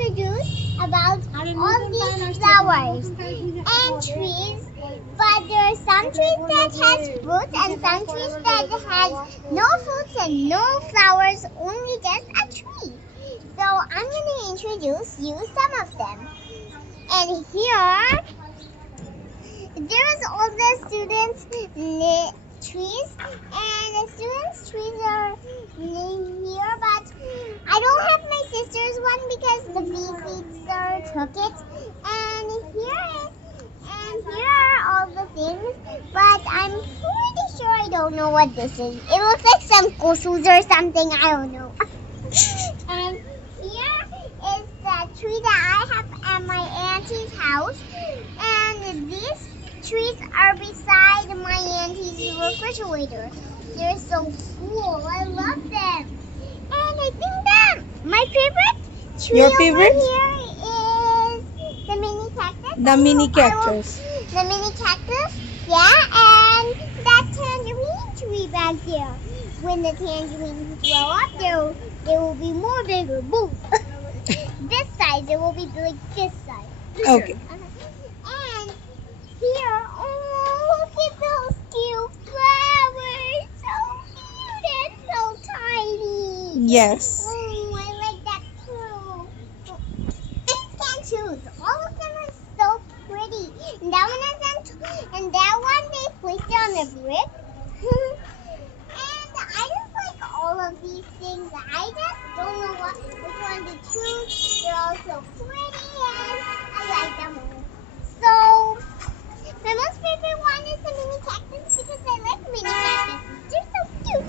introduce about all these flowers and trees. But there are some trees that has fruits and some trees that has no fruits and no flowers, only just a tree. So I'm going to introduce you some of them. And here, there's all the students' trees, and the students' trees are here, but I don't have my sister's one because the bee teacher took it. And here are all the things, but I'm pretty sure I don't know what this is. It looks like some couscous or something, I don't know. And here is the tree that I have at my auntie's house, and these trees are beside my auntie's refrigerator. They're so cool. I love them. And I think that my favorite tree Your favorite? over here is the mini cactus. The mini cactus. The mini cactus, yeah, and that tangerine tree back there. When the tangerines grow up, they will be more bigger. Boom. This size, it will be like this size. Okay. And here, oh, look at those cute flowers. So cute and so tiny. Yes. Oh, I like that too. I can't choose. All of them are so pretty. And that one they placed it on a brick. And I just like all of these things. I just don't know which one to choose. They're all so pretty and I like them all. So, my most favorite one is the mini cactus because I like mini cactuses. They're so cute.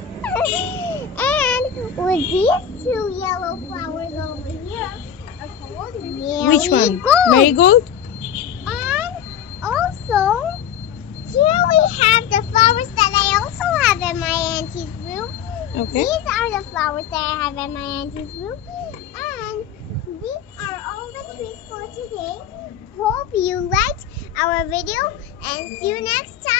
And with these two yellow flowers over here are called marigold. Which one? Marigold? And also, here we have the flowers that I also have in my auntie's room. Okay. These are the flowers that I have in my auntie's room. And these are all the trees for today. Hope you liked our video and see you next time.